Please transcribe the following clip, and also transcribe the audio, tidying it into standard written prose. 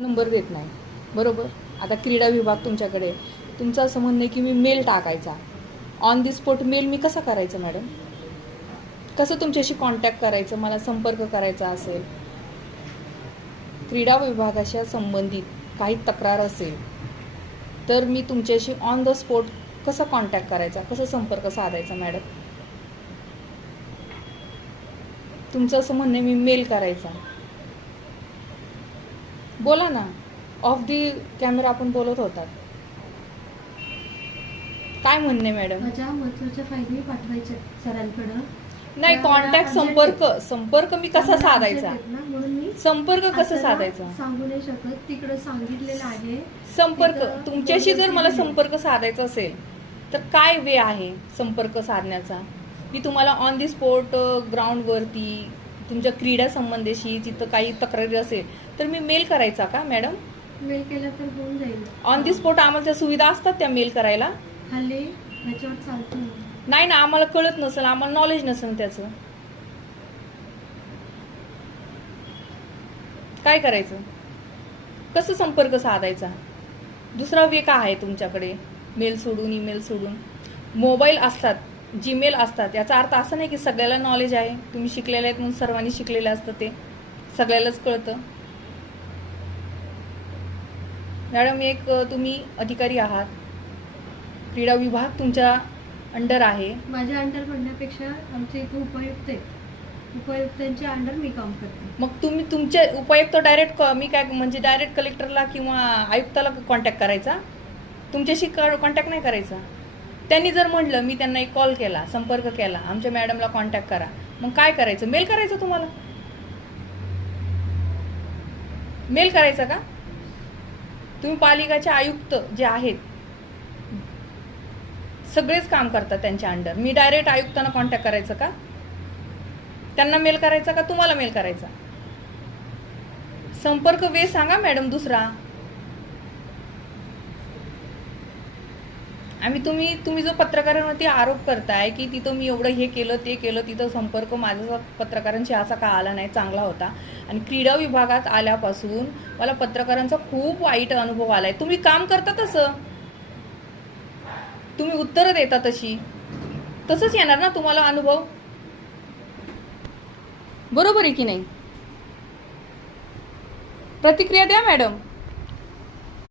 Number देत नाही, बरोबर. आता क्रीडा विभाग तुमच्याकडे आहे. तुमचं असं म्हणणं आहे की मी मेल टाकायचा. ऑन दी स्पॉट मेल मी कसा करायचा मॅडम? कसं तुमच्याशी कॉन्टॅक्ट करायचं, मला संपर्क करायचा असेल, क्रीडा विभागाच्या संबंधित काही तक्रार असेल तर मी तुमच्याशी ऑन द स्पॉट कसं कॉन्टॅक्ट करायचा, कसं संपर्क साधायचा मॅडम? तुमचं असं म्हणणं आहे मी मेल करायचा. बोला ना, ऑफ दी कॅमेरा आपण बोलत होतात. काय म्हणणे मॅडम? माझ्या महत्त्वाच्या फाईल मी पाठवायच्या सरांकडं. नाही, कॉन्टॅक्ट संपर्क मी कसा साधायचा? म्हणून मी संपर्क कसा साधायचा सांगू नाही शकत. तिकडं सांगितलेलं आहे. संपर्क तुमच्याशी जर मला संपर्क साधायचा असेल तर काय वे आहे संपर्क साधण्याचा? मी तुम्हाला ऑन दी स्पॉट ग्राउंडवरती तुमच्या क्रीडा संबंधीशी जिथं काही तक्रारी असेल तर मी मेल करायचा का मॅडम? मेल केला तर होऊन जाईल. ऑन दी स्पॉट आम्हाला त्या सुविधा असतात त्या मेल करायला? हल्ली ह्याच्यावर चालतो नाही ना, आम्हाला कळत नसेल, आम्हाला नॉलेज नसेल त्याचं. काय करायचं? कसं संपर्क साधायचा? दुसरा वे का आहे तुमच्याकडे? मेल सोडून, ईमेल सोडून. मोबाईल असतात, जीमेल असतात, याचा अर्थ असा नाही की सगळ्याला नॉलेज आहे. तुम्ही शिकलेले आहेत म्हणून सर्वांनी शिकलेलं असतं ते सगळ्यालाच कळतं. मॅडम, एक तुम्ही अधिकारी आहात, क्रीडा विभाग तुमच्या अंडर आहे. माझ्या अंडर म्हणण्यापेक्षा आमच्या इथे उपायुक्त आहेत, उपायुक्तांच्या अंडर मी काम करते. मग तुम्ही तुमचे उपायुक्त डायरेक्ट मी काय म्हणजे डायरेक्ट कलेक्टरला किंवा आयुक्ताला कॉन्टॅक्ट करायचा? तुमच्याशी कॉन्टॅक्ट नाही करायचा. त्यांनी जर म्हटलं, मी त्यांना एक कॉल केला, संपर्क केला, आमच्या मॅडमला कॉन्टॅक्ट करा, मग काय करायचं? मेल करायचं तुम्हाला? मेल करायचा का? तुम्ही पालिकाचे आयुक्त जे आहेत सगळेच काम करतात त्यांच्या अंडर, मी डायरेक्ट आयुक्तांना कॉन्टॅक्ट करायचं का? त्यांना मेल करायचा का तुम्हाला मेल करायचा? संपर्क वे सांगा मॅडम दुसरा. आम्ही तुम्ही जो पत्रकारांवरती आरोप करताय की तिथं मी एवढं हे केलं ते केलं, तिथं संपर्क माझा पत्रकारांशी असा का आला नाही, चांगला होता. आणि क्रीडा विभागात आल्यापासून मला पत्रकारांचा खूप वाईट अनुभव आलाय. तुम्ही काम करता तसं, तुम्ही उत्तरं देता तसंच येणार ना तुम्हाला अनुभव, बरोबर आहे की नाही? प्रतिक्रिया द्या मॅडम.